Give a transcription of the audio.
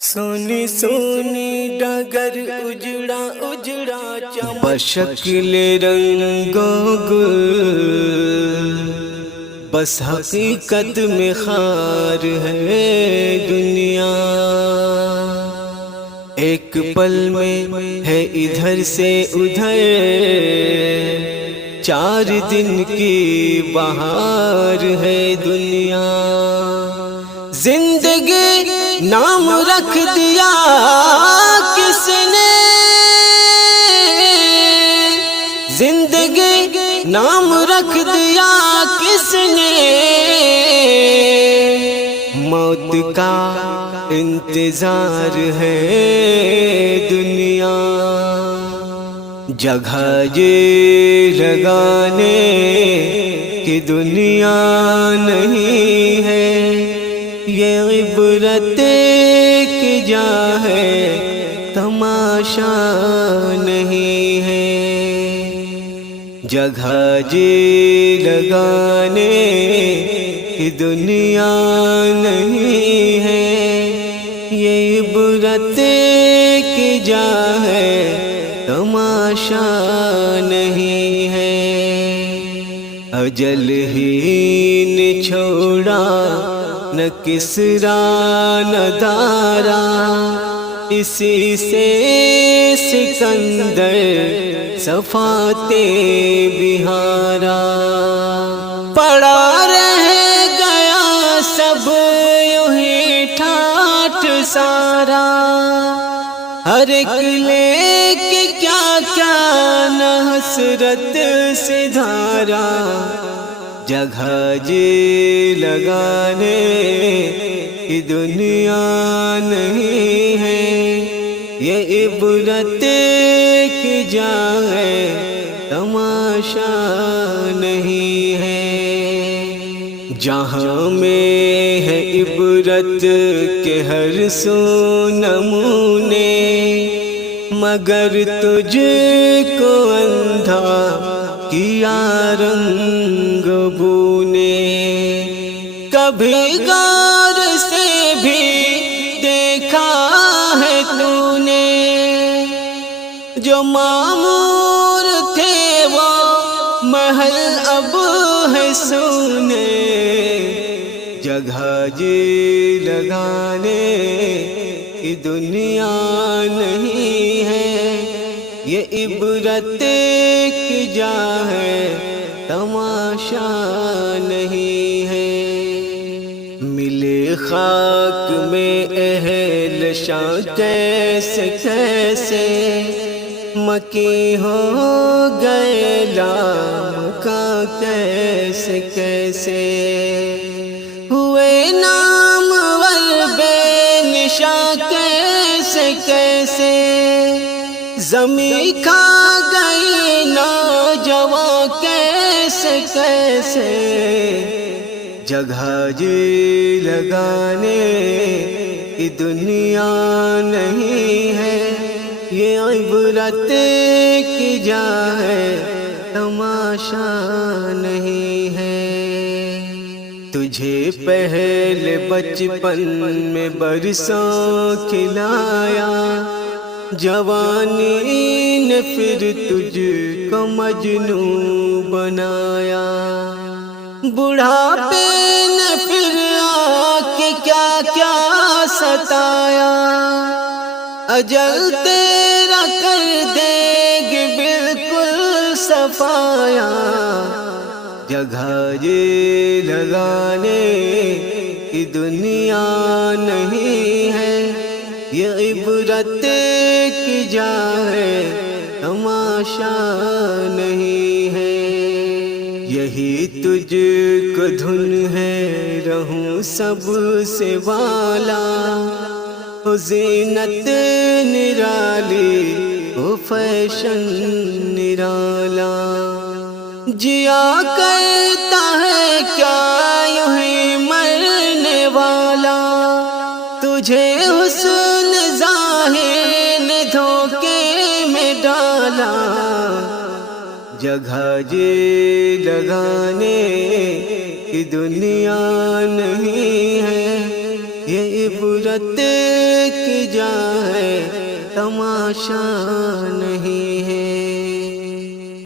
سونی سونی ڈگر اجڑا اجڑا چمک بشکل رنگوں گل، بس حقیقت میں خار ہے دنیا۔ ایک پل میں ہے ادھر سے ادھر، 4 دن کی بہار ہے دنیا۔ زندگی نام رکھ دیا کس نے، زندگی نام رکھ دیا کس نے، موت کا انتظار ہے دنیا۔ جگہ جی لگانے کی دنیا نہیں ہے، یہ عبرت کی جا ہے تماشا نہیں ہے۔ جگہ جی لگانے کی دنیا نہیں ہے، یہ عبرت کی جا ہے تماشا نہیں ہے۔ اجل ہی نے چھوڑا نہ کسرا نہ دارا، اسی سے سکندر صفاتے بہارا۔ پڑا رہ گیا سب یوں ہی ٹھاٹھ سارا، ہر ایک لے کے کیا کیا نہ حسرت سے دھارا۔ جگہ جی لگانے کی دنیا نہیں ہے، یہ عبرت کی جا ہے تماشا نہیں ہے۔ جہاں میں ہے عبرت کے ہر سو نمونے، مگر تجھ کو اندھا کیا رنگ بو نے۔ کبھی غور سے بھی دیکھا ہے تو نے، جو معمور تھے وہ محل اب ہے سونے۔ جگہ جی لگانے کی دنیا نہیں ہے، یہ عبرت کی جا ہے تماشا نہیں ہے۔ ملے خاک میں اہل شان کیسے کیسے، مکی ہو گئے لام کا کیسے کیسے، ہوئے نامور بے نشاں کیسے کیسے، زمین کھا گئی نوجوان کیسے کیسے۔ جگہ جی لگانے کی دنیا نہیں ہے، یہ عبرت کی جا ہے تماشا نہیں ہے۔ تجھے پہلے بچپن میں برسوں کھلایا، جوانی نے پھر تجھ کو مجنوں بنایا، بڑھاپے نے پھر آ کے کیا کیا ستایا، اجل تیرا کر دے گی بالکل صفایا۔ جگہ جی لگانے کی دنیا نہیں ہے، یہ عبرت کی جا ہے تماشا نہیں ہے۔ یہی تجھ کو دھن ہے رہوں سب سے والا، او زینت نرالی او فیشن نرالا، جیا کرتا ہے کیا یوں ہی مرنے والا، تجھے حسن ظاہر نے دھوکے میں ڈالا۔ جگہ جی لگانے کی دنیا نہیں ہے، یہ عبرت کی جا ہے تماشا نہیں۔